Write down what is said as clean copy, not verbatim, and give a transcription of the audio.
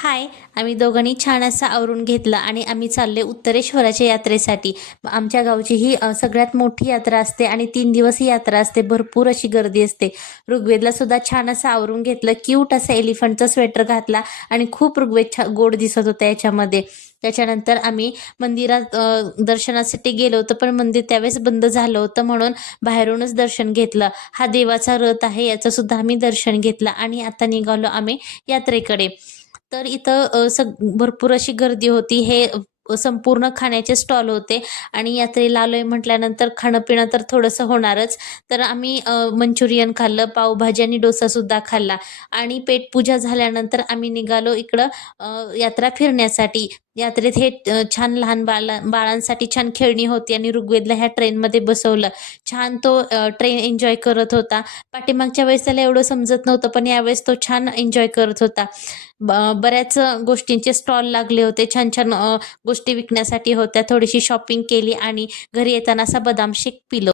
हाय. आम्ही दोघांनी छान असं आवरून घेतलं आणि आम्ही चालले उत्तरेश्वराच्या यात्रेसाठी. आमच्या गावची ही सगळ्यात मोठी यात्रा असते आणि 3 दिवस ही यात्रा असते. भरपूर अशी गर्दी असते. ऋग्वेदला सुद्धा छान असं आवरून घेतलं. क्यूट असं एलिफंटचं स्वेटर घातला आणि खूप ऋग्वेद गोड दिसत होता याच्यामध्ये. त्याच्यानंतर आम्ही मंदिरात दर्शनासाठी गेलो होतो, पण मंदिर त्यावेळेस बंद झालं होतं, म्हणून बाहेरूनच दर्शन घेतलं. हा देवाचा रथ आहे, याचं सुद्धा आम्ही दर्शन घेतलं आणि आता निघालो आम्ही यात्रेकडे. तर इथं भरपूर अशी गर्दी होती. हे संपूर्ण खाण्याचे स्टॉल होते आणि यात्रेला आलोय म्हटल्यानंतर खाणं-पिणं तर थोडंसं होणारच. तर आम्ही मंचुरियन खाल्लं, पावभाजी आणि डोसासुद्धा खाल्ला आणि पेटपूजा झाल्यानंतर आम्ही निघालो इकडं यात्रा फिरण्यासाठी. यात्रेत हे छान लहान बाळांसाठी छान खेळणी होती आणि ऋग्वेदला ह्या ट्रेनमध्ये बसवलं. छान तो ट्रेन एन्जॉय करत होता. पाठीमागच्या वेळेस त्याला एवढं समजत नव्हतं, पण यावेळेस तो छान एन्जॉय करत होता. बऱ्याच गोष्टींचे स्टॉल लागले होते. छान-छान गोष्टी विकण्यासाठी होत्या. थोडीशी शॉपिंग केली आणि घरी येताना असा बदाम शेक पिलं.